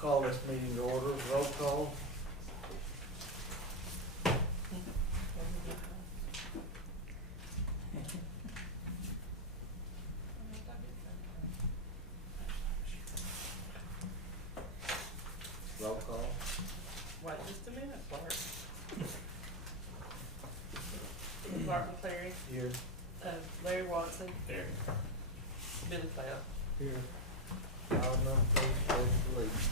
call this meeting to order. Roll call. Roll call. Wait just a minute, Clark. Clark McCleary, Here. Larry Watson, There. Billy Cloud. Here. All none, please pledge allegiance.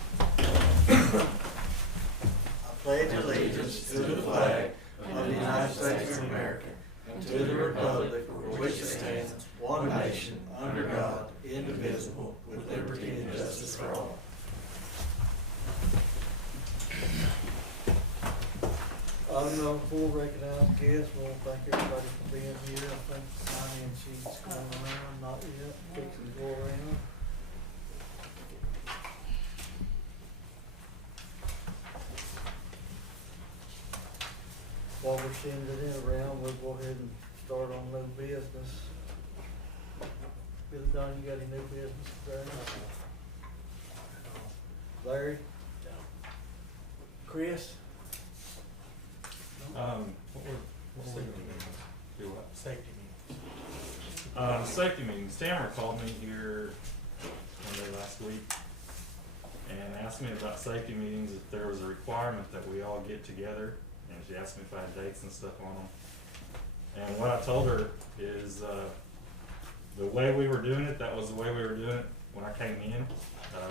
I pledge allegiance to the flag of the United States of America and to the republic for which it stands, one nation, under God, indivisible, with liberty and justice for all. Item number 4, recognize guests. We want to thank everybody for being here. I think signing sheets going around, not yet, fixing to go around. While we're sending it around, we'll go ahead and start on new business. Billy Don, you got any new business today? Larry? Chris? What were do what? Safety meetings. Safety meetings. Tamara called me here one day last week and asked me about safety meetings, if there was a requirement that we all get together, and she asked me if I had dates and stuff on them. And what I told her is the way we were doing it, that was the way we were doing it when I came in.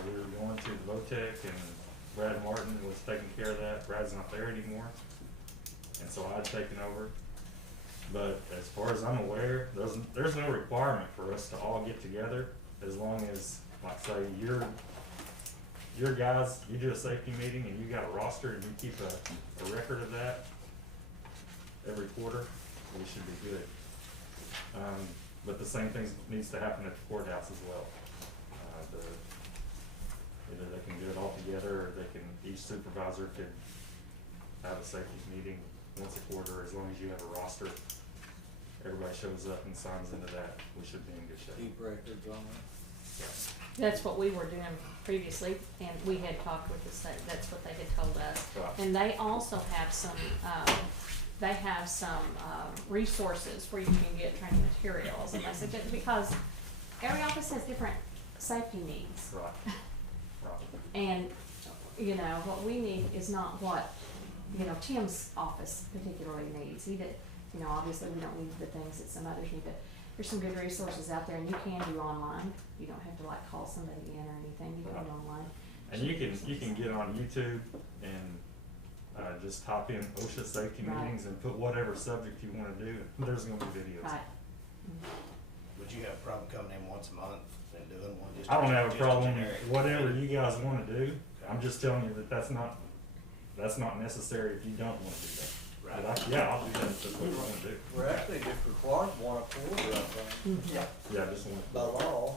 We were going to the VOTEC, and Brad Martin was taking care of that. Brad's not there anymore, and so I'd taken over. But as far as I'm aware, there's no requirement for us to all get together, as long as, like, say, your guys, you do a safety meeting and you got a roster and you keep a record of that every quarter, we should be good. But the same thing needs to happen at the courthouse as well. Either they can do it all together, or each supervisor could have a safety meeting once a quarter. As long as you have a roster, everybody shows up and signs into that, we should be in good shape. Keep records on it. Yeah. That's what we were doing previously, and we had talked with the state, that's what they had told us. Right. And they also have some, resources where you can get training materials, and I said, that because every office has different safety needs. Right. Right. And, you know, what we need is not what, you know, Tim's office particularly needs. He did, you know, obviously we don't need the things that some others need, but there's some good resources out there, and you can do online. You don't have to like call somebody in or anything, you can do online. And you can get on YouTube and just type in OSHA safety Right. meetings and put whatever subject you want to do. There's going to be videos. Right. Would you have a problem coming in once a month and doing one? Just I don't have a just problem. generic? Whatever you guys want to do, I'm just telling you that that's not necessary if you don't want to do that. Right. But I'll do that if that's what you want to do. We're actually just required one a quarter, I think, Yeah. Yeah, just one. by law.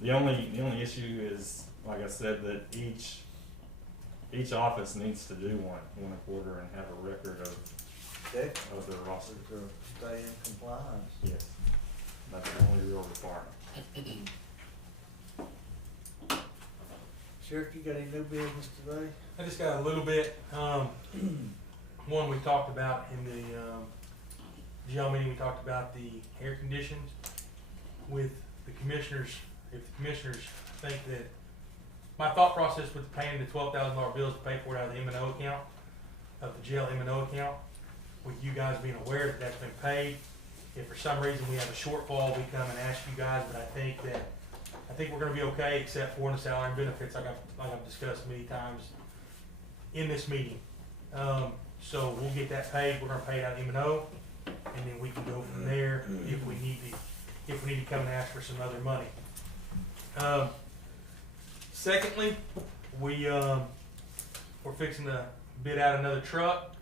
The only issue is, like I said, that each office needs to do one a quarter and have a record of their roster. To stay in compliance. Yes, that's the only real requirement. Sheriff, you got any new business today? I just got a little bit. One we talked about in the jail meeting, we talked about the air conditions with the commissioners. If the commissioners think that, my thought process with paying the $12,000 bills to pay for it out of the M&O account, of the jail M&O account, with you guys being aware that that's been paid. If for some reason we have a shortfall, we come and ask you guys, but I think we're gonna be okay, except for the salary and benefits, like I've discussed many times in this meeting. So we'll get that paid, we're gonna pay it out of M&O, and then we can go from there if we need to come and ask for some other money. Secondly, we're fixing to bid out another truck.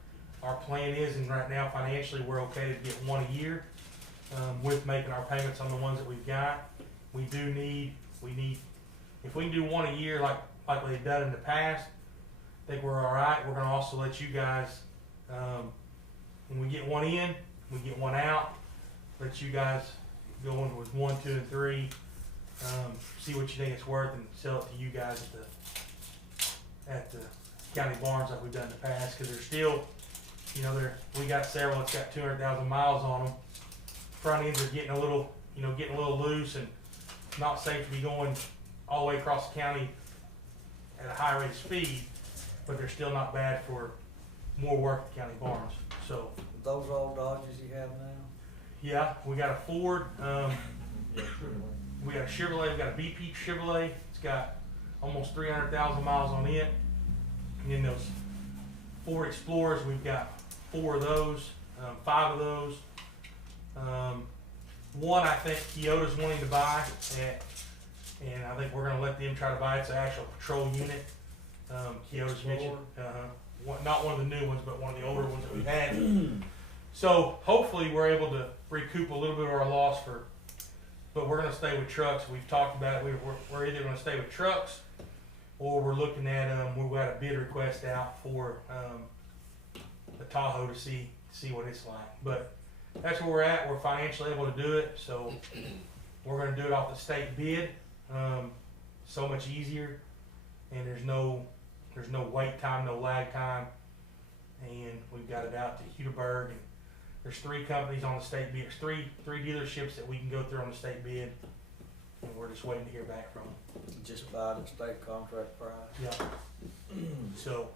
Our plan is, and right now financially we're okay to get one a year, with making our payments on the ones that we've got. We need, if we can do one a year like we've done in the past, I think we're all right. We're gonna also let you guys, when we get one in, we get one out, let you guys go in with 1, 2, and 3, see what you think it's worth and sell it to you guys at the county barns like we've done in the past, cause they're still, you know, we got several that's got 200,000 miles on them. Front ends are getting a little loose and not safe to be going all the way across the county at a high rate of speed, but they're still not bad for more work at the county barns. So, Those all Dodges you have now? yeah, we got a Ford, Yeah, sure. we got a Chevrolet, we got a BP Chevrolet. It's got almost 300,000 miles on it. And then those Ford Explorers, we've got 4 of those, 5 of those. One I think Toyota's wanting to buy, and I think we're gonna let them try to buy it. It's an actual patrol unit. Toyota's mentioned, not one of the new ones, but one of the older ones that we've had. So hopefully we're able to recoup a little bit of our loss but we're gonna stay with trucks. We've talked about it. We're either gonna stay with trucks, or we're looking at, we've got a bid request out for, the Tahoe to see what it's like. But that's where we're at. We're financially able to do it, so we're gonna do it off the state bid. So much easier, and there's no wait time, no lag time, and we've got it out to Hudaburg, and there's 3 companies on the state bid. There's three dealerships that we can go through on the state bid, and we're just waiting to hear back from them. Just buy the state contract price? Yeah. So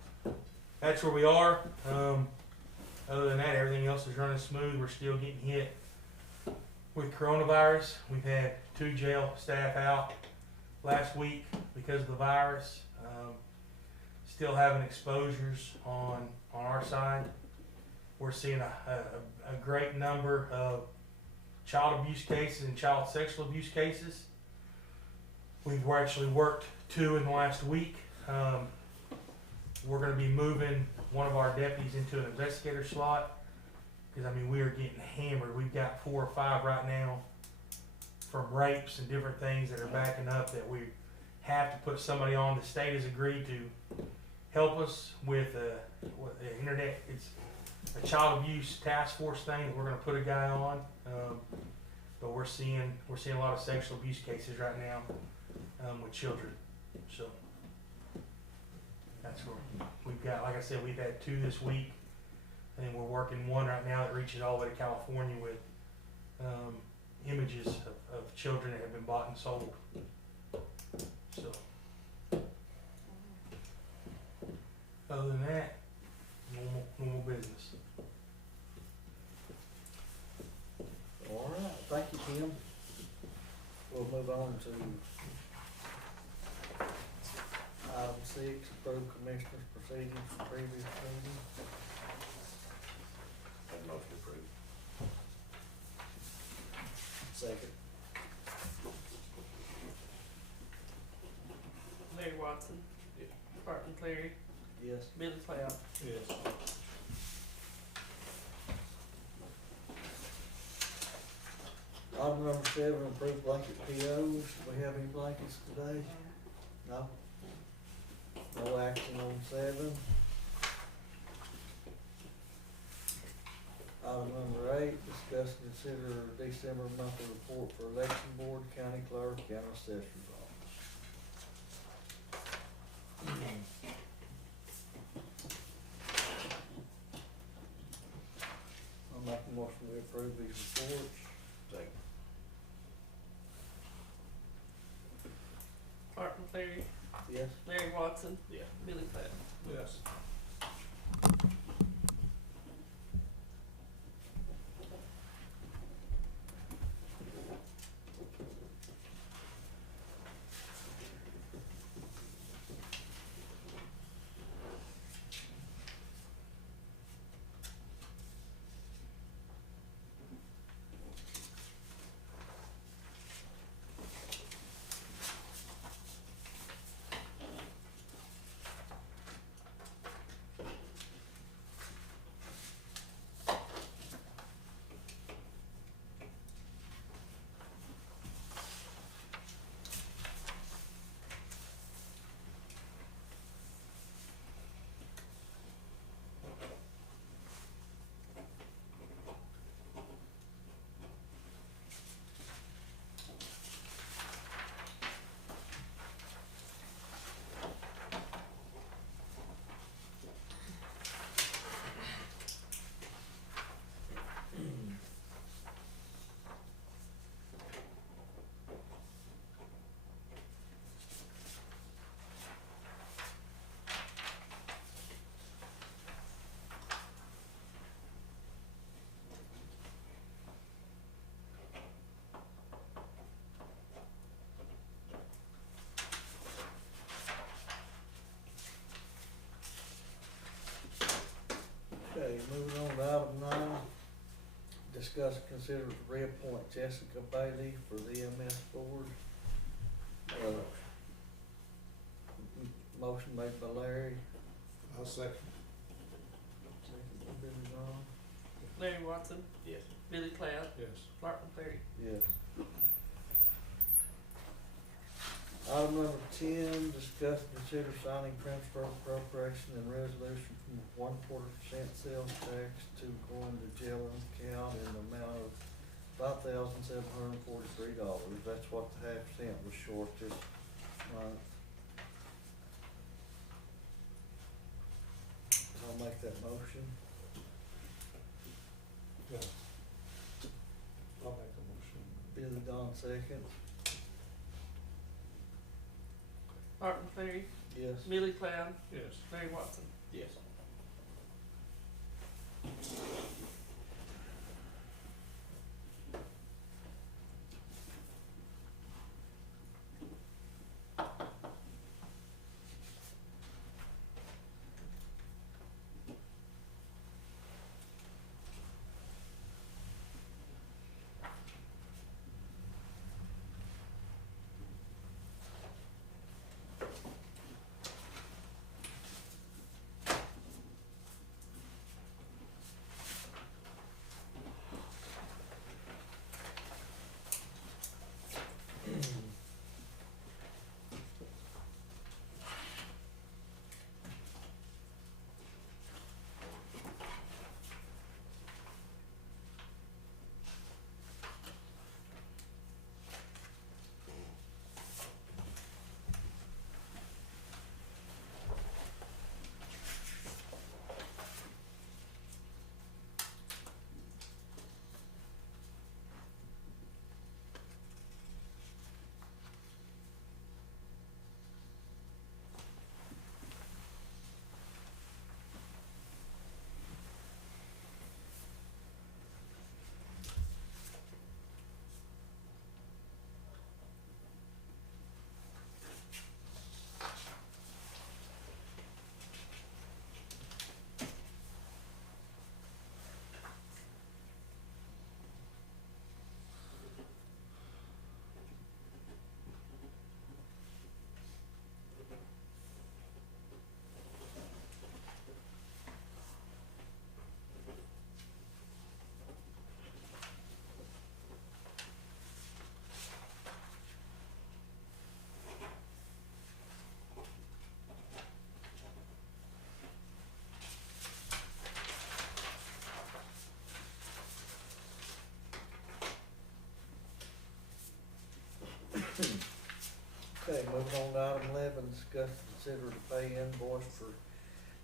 that's where we are. Other than that, everything else is running smooth. We're still getting hit with coronavirus. We've had 2 jail staff out last week because of the virus. Still having exposures on our side. We're seeing a great number of child abuse cases and child sexual abuse cases. We've actually worked 2 in the last week. We're going to be moving one of our deputies into an investigator slot, because I mean, we are getting hammered. We've got 4 or 5 right now from rapes and different things that are backing up, that we have to put somebody on. The state has agreed to help us with the internet. It's a child abuse task force thing that we're going to put a guy on. But we're seeing a lot of sexual abuse cases right now with children. So that's where we've got, like I said, we've had 2 this week, and we're working 1 right now that reaches all the way to California with images of children that have been bought and sold. So other than that, normal business. All right, thank you, Tim. We'll move on to item 6, approve commissioners' proceedings from previous meeting. Have a motion approved. Second. Larry Watson. Yeah. Barton Cleary. Yes. Billy Cloud. Yes. Item number 7, approve blanket POs. Do we have any blankets today? No? No action on 7. Item number 8, discuss and consider December monthly report for election board, county clerk, county assessor's office. I'll make a motion to approve these reports. Second. Barton Cleary. Yes? Larry Watson. Yeah. Billy Cloud. Yes. consider to reappoint Jessica Bailey for the EMS board. Motion made by Larry, I'll second. second by Billy John. Larry Watson, Yes. Billy Cloud, Yes. Mark McCleary. Yes. Item number 10, discuss and consider signing transfer appropriation and resolution from 1/4% sales tax to going to jail and count in the amount of $5,743. That's what the half cent was short this month. I'll make that motion. Yeah. I'll make a motion. Billy Don second. Mark McCleary, Yes. Billy Cloud, Yes. Larry Watson. Yes. Okay, moving on to item 11, discuss and consider to pay invoice for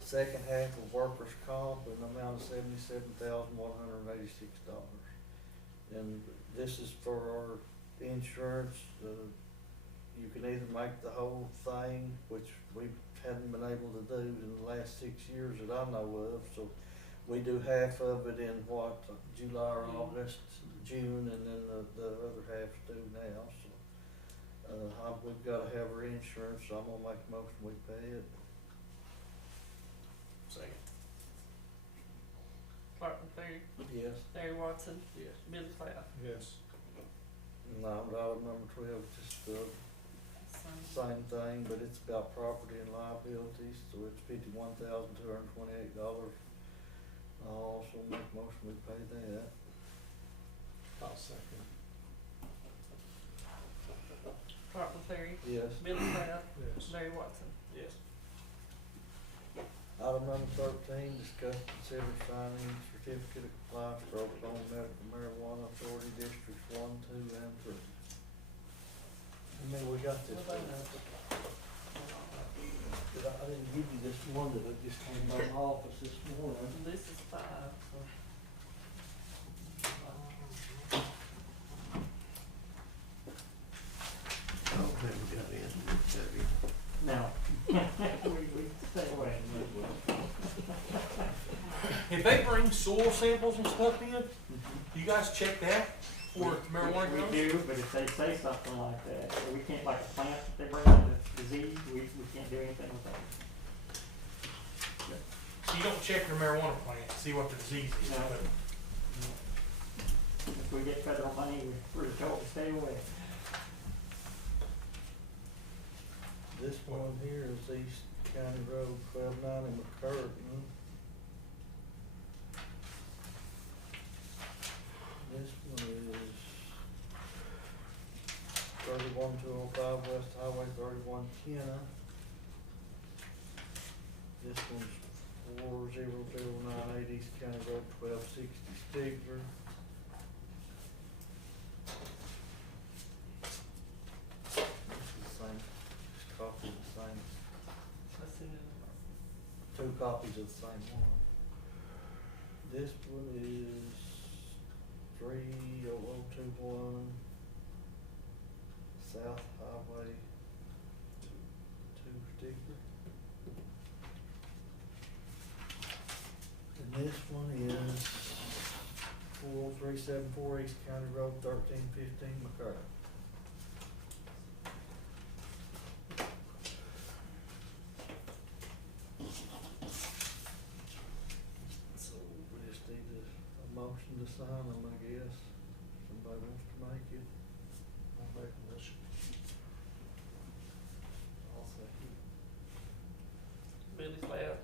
second half of workers' comp in the amount of $77,186. And this is for our insurance. You can either make the whole thing, which we hadn't been able to do in the last 6 years that I know of, so we do half of it in July or August, June, and then the other half's due now, so. We've gotta have our insurance, so I'm gonna make a motion, we pay it. Second. Mark McCleary, Yes. Larry Watson, Yes. Billy Cloud. Yes. No, item number 12, just the same thing, but it's about property and liabilities, so it's $51,228. I'll also make a motion, we pay that. I'll second. Mark McCleary, Yes. Billy Cloud, Yes. Larry Watson. Yes. Item number 13, discuss and consider signing certificate of compliance for Oklahoma Medical Marijuana Authority Districts 1, 2, and 3. I mean, we got this. I didn't give you this one that I just came out of the office this morning. This is 5, so. Oh, never got in, No. We stay away. If they bring soil samples and stuff in, do you guys check that for marijuana We grows? do, but if they say something like that, or we can't, like a plant that they bring in the disease, we can't do anything with that. So you don't check your marijuana plant, see what the disease is, No. but if we get federal money, we're told to stay away. This one here is East County Road 1290 McCurtain. This one is 31205 West Highway 31 Kenna. This one's 40098 East County Road 1260 Stigler. This is the same, just copy of the same, That's in the, two copies of the same one. This one is 30021 South Highway 2 Stigler. And this one is 40374 East County Road 1315 McCarty. So we just need a motion to sign them, I guess. Somebody wants to make it. I'll make a motion. I'll second. Billy Cloud,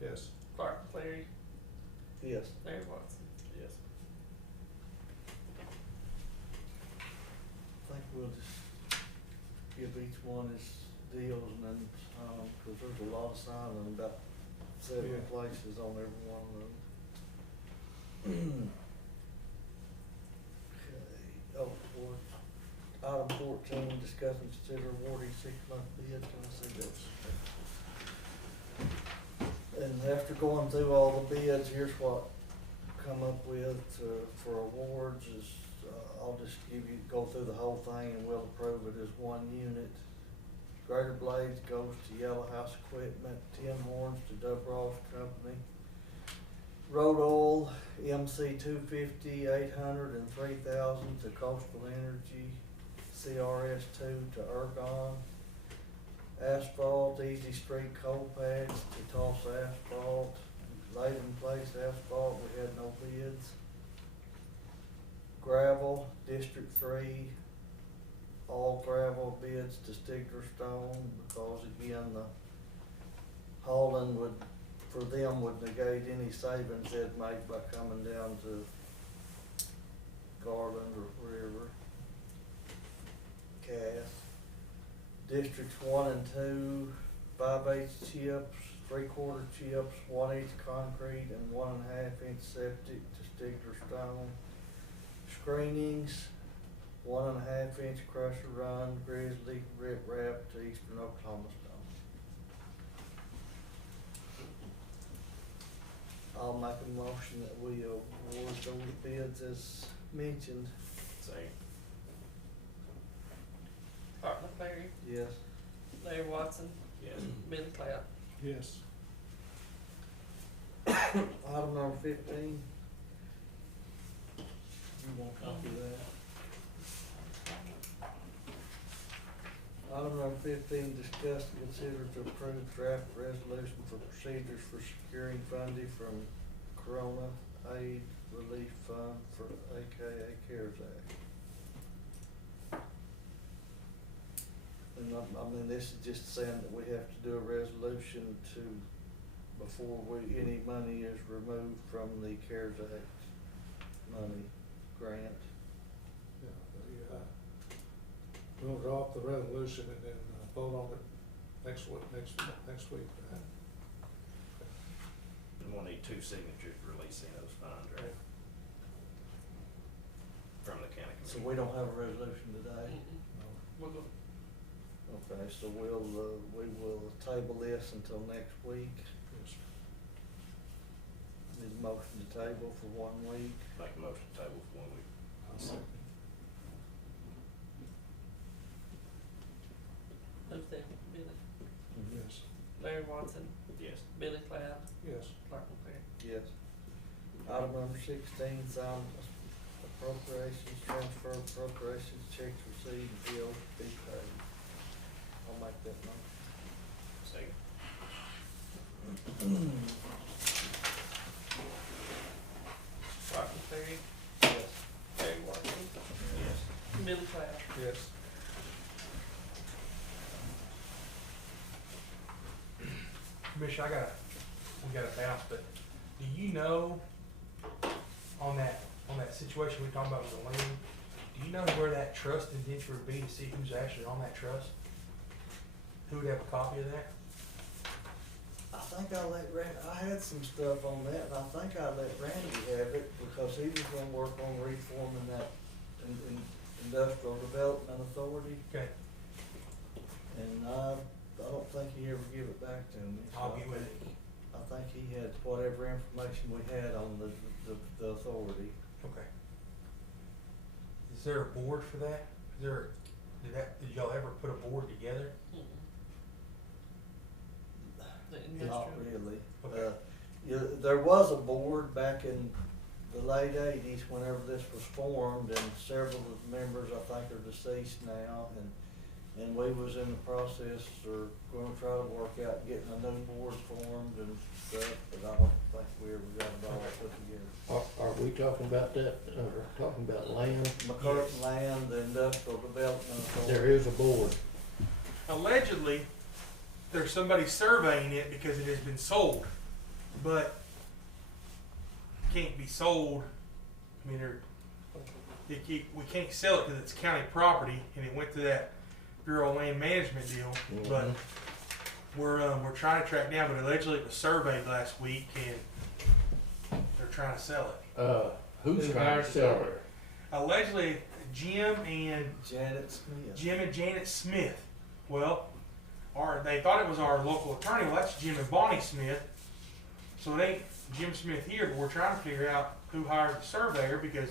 Yes. Clark McCleary, Yes. Larry Watson. Yes. I think we'll just give each one his deals and then, cause there's a lot of signing, about 7 Yeah. places on every one of them. Okay, oh, item 14, discuss and consider awarding 6-month bid, can I see this? And after going through all the bids, here's what come up with, for awards is, I'll just go through the whole thing and we'll approve it as one unit. Greater Blades goes to Yellow House Equipment, Tim Horns to Dubroff Company. Road Oil, MC 250, 800 and 3000 to Coastal Energy, CRS 2 to Ergon. Asphalt, Easy Street Coal Patch to Tulsa Asphalt, Latham Place Asphalt, we had no bids. Gravel, District 3, all gravel bids to Stigler Stone, because again, the hauling would, for them, would negate any savings they'd make by coming down to Garland or wherever. Cass. Districts 1 and 2, 5/8 chips, 3/4 chips, 1/8 concrete, and 1.5 inch septic to Stigler Stone. Screenings, 1.5 inch crusher run, Grizzly, Rip Rap to Eastern Oklahoma Stone. I'll make a motion that we award those bids as mentioned. Same. Clark McCleary, Yes. Larry Watson, Yes. Billy Cloud. Yes. Item number 15. You want a copy of that? Item number 15, discuss and consider to approve draft resolution for procedures for securing funding from Corona Aid Relief Fund for AKA CARES Act. And I mean, this is just saying that we have to do a resolution to, before any money is removed from the CARES Act money grant. Yeah, we'll draw up the resolution and then vote on it next week, next week. And we'll need 2 signatures releasing those funds, right? From the county So commission. we don't have a resolution today? We're gonna, Okay, so we will table this until next week. Yes. Need a motion to table for 1 week. Make a motion to table for 1 week. I'll second. who's that? Billy, Yes. Larry Watson, Yes. Billy Cloud, Yes. Clark McCleary. Yes. Item number 16, sign appropriations, transfer appropriations, checks received, bills to be paid. I'll make that motion. Second. Clark McCleary, Yes. Commissioner, we gotta bounce, but do you know on that situation we talked about with the land, do you know where that trust indenture would be to see who's actually on that trust? Who would have a copy of that? I think I had some stuff on that, and I think I let Randy have it, because he was gonna work on reforming that Industrial Development Authority, Okay, and I don't think he ever give it back to me. So I'll get with it. I think he had whatever information we had on the authority. Okay. Is there a board for that? Did y'all ever put a board together? The Not industrial. really. Okay. There was a board back in the late '80s whenever this was formed, and several of the members, I think, are deceased now, and we was in the process or gonna try to work out getting a new board formed and stuff, but I don't think we ever got it all put together. Are we talking about that, or talking about land? McCurtain Land, the Industrial Development Authority. There is a board. Allegedly, there's somebody surveying it because it has been sold, but can't be sold. I mean, we can't sell it because it's county property, and it went to that Bureau of Land Management deal. Mhm. But we're trying to track down. But allegedly, it was surveyed last week, and they're trying to sell it. Who's trying to sell it? Allegedly, Jim and Janet Smith. Well, they thought it was our local attorney. Well, that's Jim and Bonnie Smith. So it ain't Jim Smith here, but we're trying to figure out who hired the surveyor, because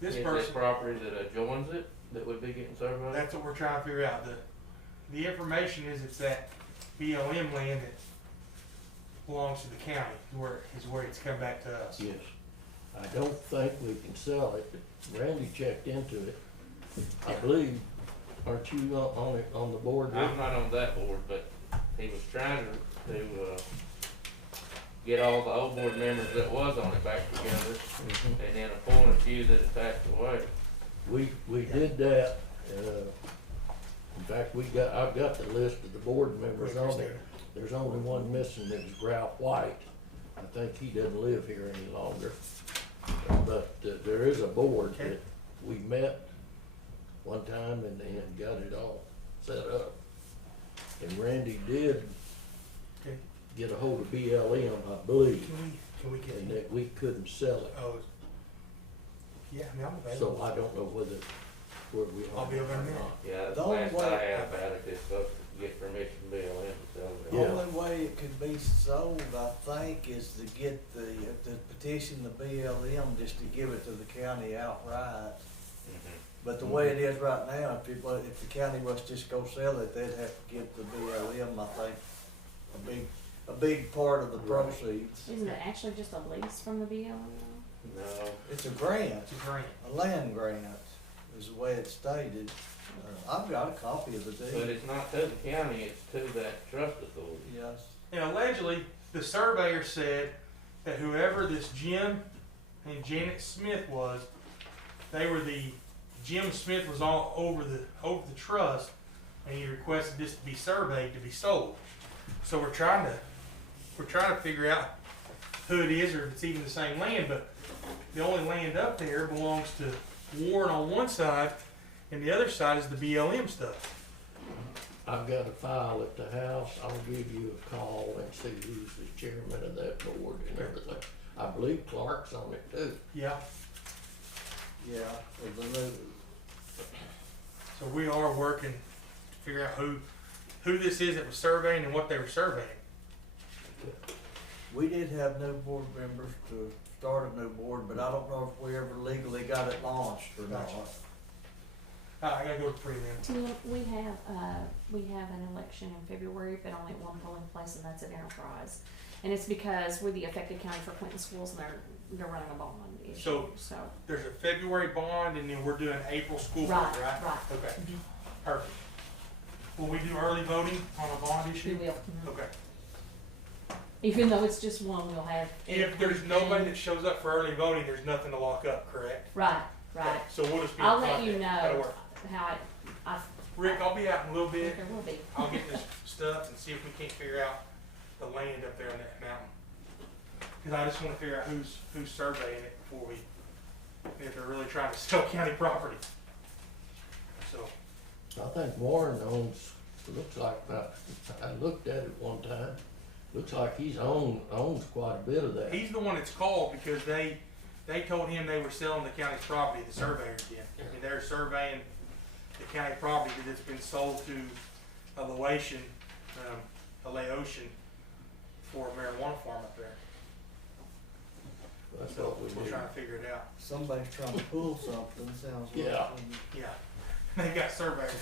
this Is person. it property that adjoins it that would be getting surveyed? That's what we're trying to figure out. The information is it's that BLM land that belongs to the county, where it's come back to us. Yes. I don't think we can sell it. Randy checked into it. I believe, aren't you on the board? Rick? I'm not on that board, but he was trying to get all the old board members that was on it back together, Mhm. and then appoint a few that had passed away. We did that. In fact, I've got the list of the board members on there. There's only one missing, that was Ralph White. I think he doesn't live here any longer. But there is a board Okay. that we met one time and got it all set up. And Randy did Okay. get a hold of BLM, I believe, Can we get? and that we couldn't sell it. Oh. Yeah, I mean, I'm available. So I don't know where we are. I'll be over in a minute. Yeah, The the only last way- I have about it is supposed to get permission from BLM to sell it. The Yeah. only way it could be sold, I think, is to get to petition the BLM just to give it to the county outright. But the way it is right now, if the county was just go sell it, they'd have to give the BLM, I think, a big part of the proceeds. Isn't it actually just a lease from the BLM? No, It's a grant, It's a grant. a land grant, is the way it's stated. I've got a copy of the but deed. it's not to the county, it's to that trust authority. Yes. And allegedly, the surveyor said that whoever this Jim and Janet Smith was, Jim Smith was all over the trust, and he requested this to be surveyed to be sold. So we're trying to figure out who it is, or if it's even the same land. But the only land up there belongs to Warren on one side, and the other side is the BLM stuff. I've got a file at the house. I'll give you a call and see who's the chairman of that board and everything. I believe Clark's on it too. Yeah. Yeah, with the new, So we are working to figure out who this is that was surveying and what they were surveying. we did have new board members to start a new board, but I don't know if we ever legally got it launched or not. Gotcha. I gotta go to prelim. Tim, we have an election in February, but only at one polling place, and that's at Enterprise. And it's because we're the affected county for Clinton schools, and they're running a bond issue, so. There's a February bond, and then we're doing April school board, Right, right? right. Okay, perfect. Will we do early voting on a bond We issue? will. Okay. Even though it's just one, we'll have. If there's nobody that shows up for early voting, there's nothing to lock up, correct? Right, right. Okay, so we'll just be. I'll in let you contact. That'll know work. how Rick, I'll be out in a little bit. There will be. I'll get this stuff and see if we can't figure out the land up there on that mountain. Cause I just wanna figure out who's surveying it before we, if they're really trying to sell county property. So, I think Warren owns, looks like, I looked at it one time, looks like owns quite a bit of that. he's the one that's called because they told him they were selling the county's property, the surveyors did. And they're surveying the county property because it's been sold to a Laotian for a marijuana farm up there. That's So what we we're need. trying to figure it out. Somebody's trying to pull something, sounds like. Yeah. Yeah, they got surveyors.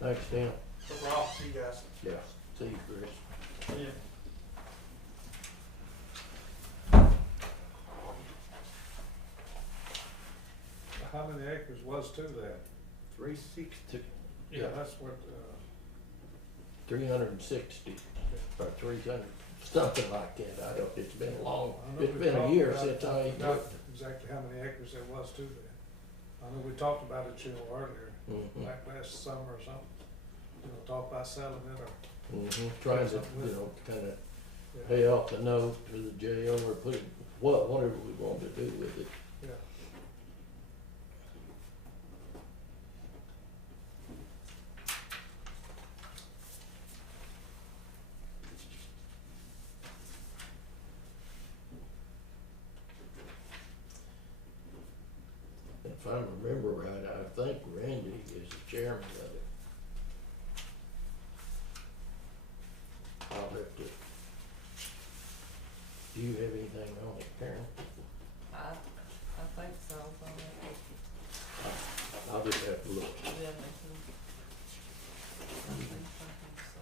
Thanks, Tim. No problem. See you guys. Yeah, see you, Chris. Yeah. How many acres was to that? 360. Yeah. That's what, 360 or 300, something like that. I don't, it's been long, I know it's we been a talked year about- since I forgot looked. exactly how many acres there was to that. I know we talked about it, earlier, Mhm. like last summer or something. Talk about selling it or, Trying to, kinda yeah, help the note to the jail or put it, whatever we want to do with it. yeah. If I remember right, I think Randy is the chairman of it. I'll have to. Do you have anything on it, Karen? I think so, I'll just have to look. yeah, they can. I think something so.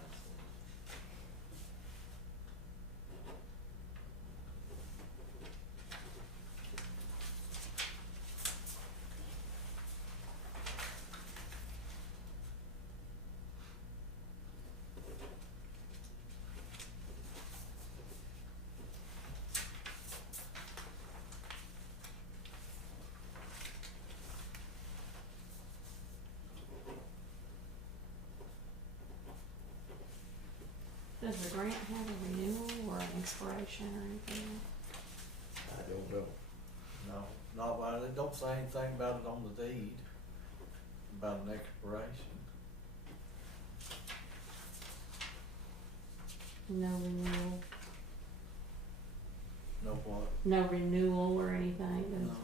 Does the grant have a renewal or an expiration or anything? I don't know. No, not about it. Don't say anything about it on the deed, about an expiration. No renewal, No what? no renewal or anything? No.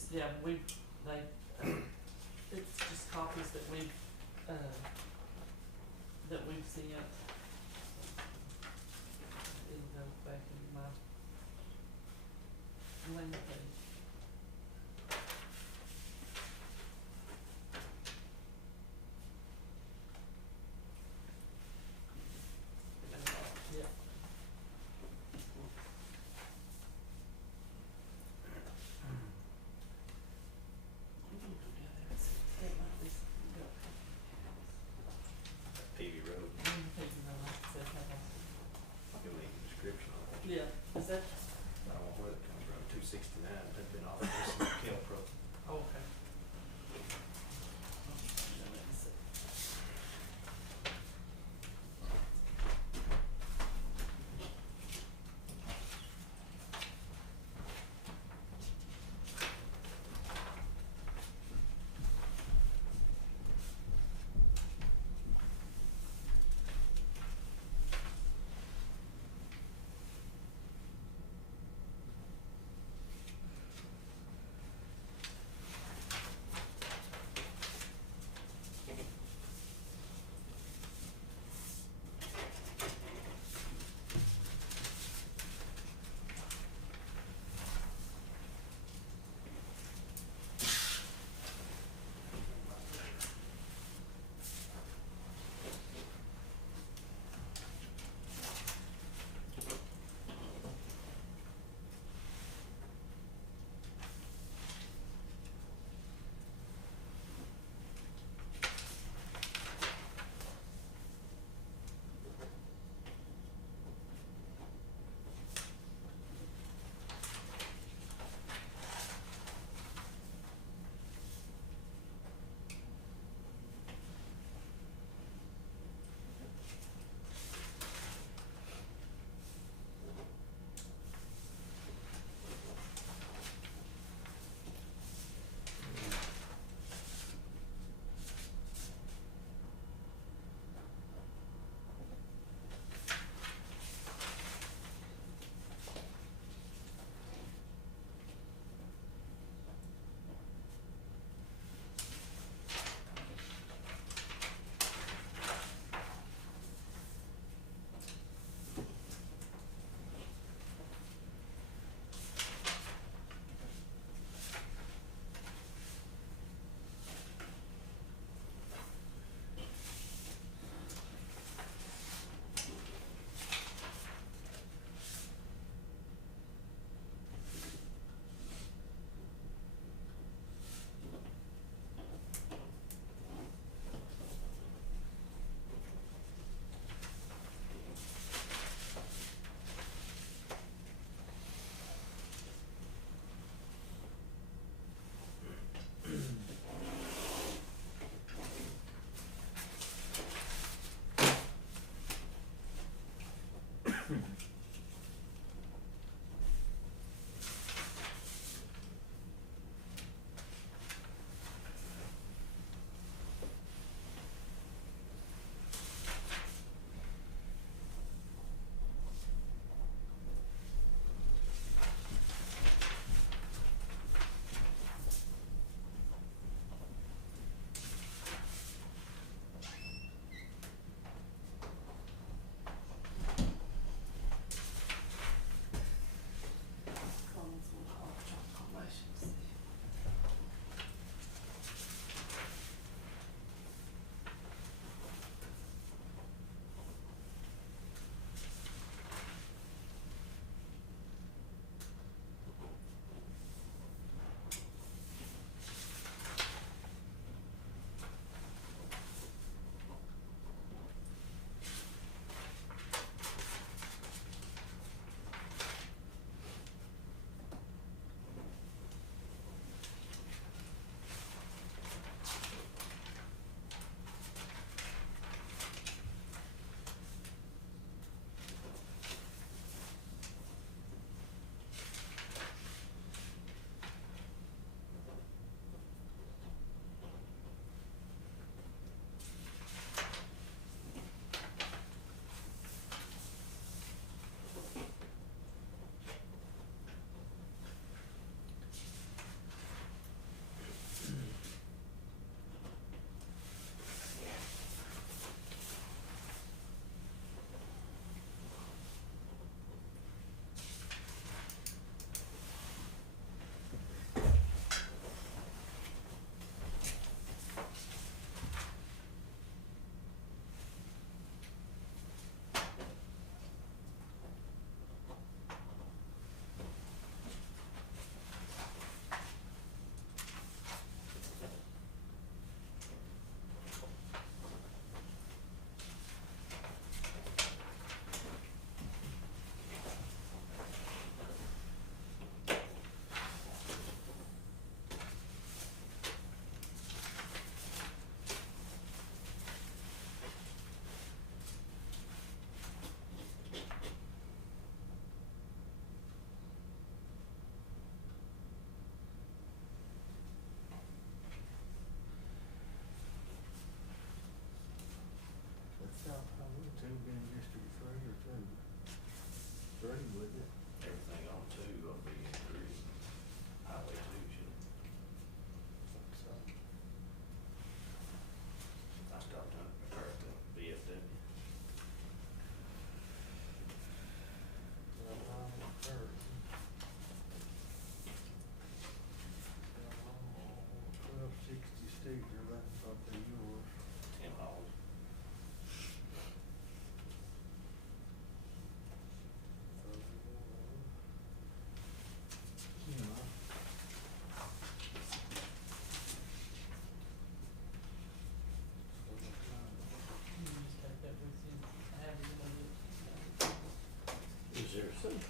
just, yeah, they, it's just copies that we've sent. It'll go back in my link page. Yeah. PV Road, I'll give me a description on it. Yeah, is that, I don't know where it comes from, 269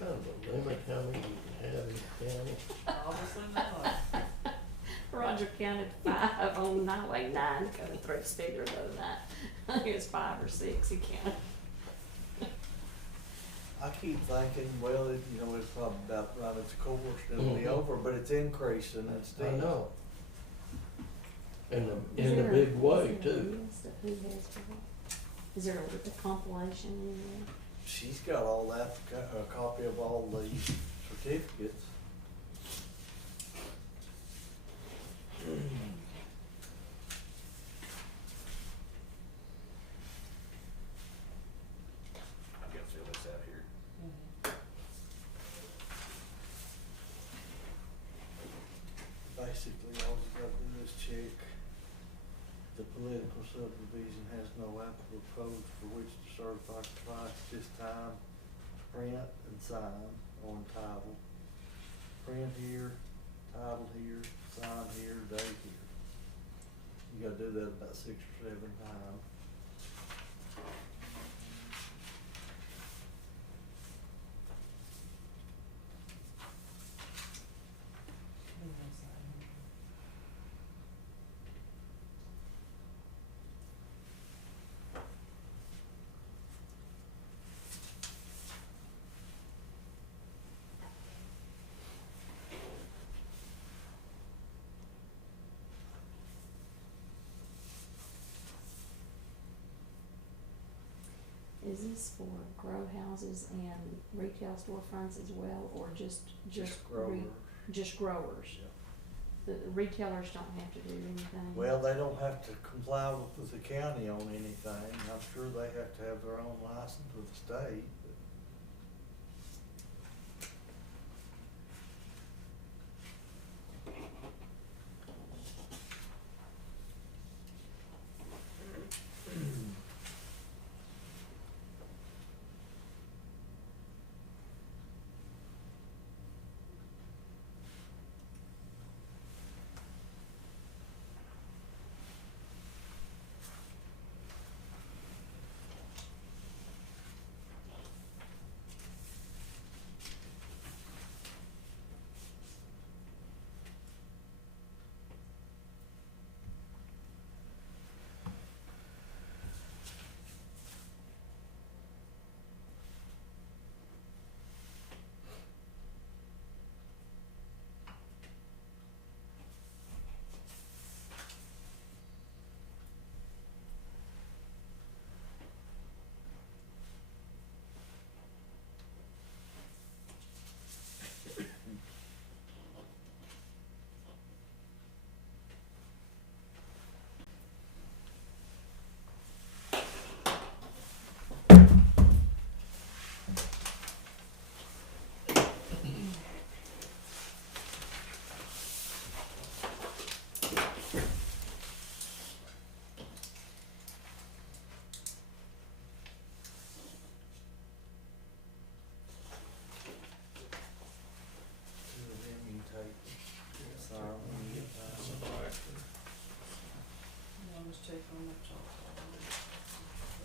kind of a limit how many you can have in the county? Obviously not. Roger counted 5 on Highway 9 coming through Speedler the other night. I think it was 5 or 6 he counted. I keep thinking, well, you know, it's probably about right its course, it'll be Mhm. over, but it's increasing instead. I know. In Is a there big way is there a too. list of who has what? Is there a compilation in there? She's got all that, a copy of all the certificates. I'm gonna fill this out here. Basically, all you gotta do is check the political subdivision has no applicable codes for which to certify compliance at this time. Print and sign on title. Print here, title here, sign here, date here. You gotta do that about 6 or 7 times. Is this for grow houses and retail storefronts as well, or just Growers. just growers? The retailers don't have to do anything? Well, they don't have to comply with the county on anything. I'm sure they have to have their own license with the state.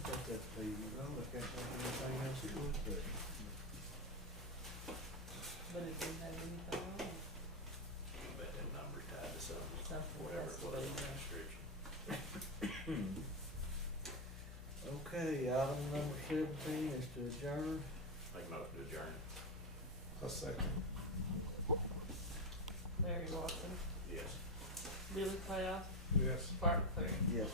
That's the, I can't think of anything else it would be. But it didn't have anything on it. Bet them numbers tied to something, Something whatever has it to was be. in the description. Okay, item number 17 is to adjourn. Make a motion to adjourn. A second. Larry Watson, Yes. Billy Cloud, Yes. Bart Cleary. Yes.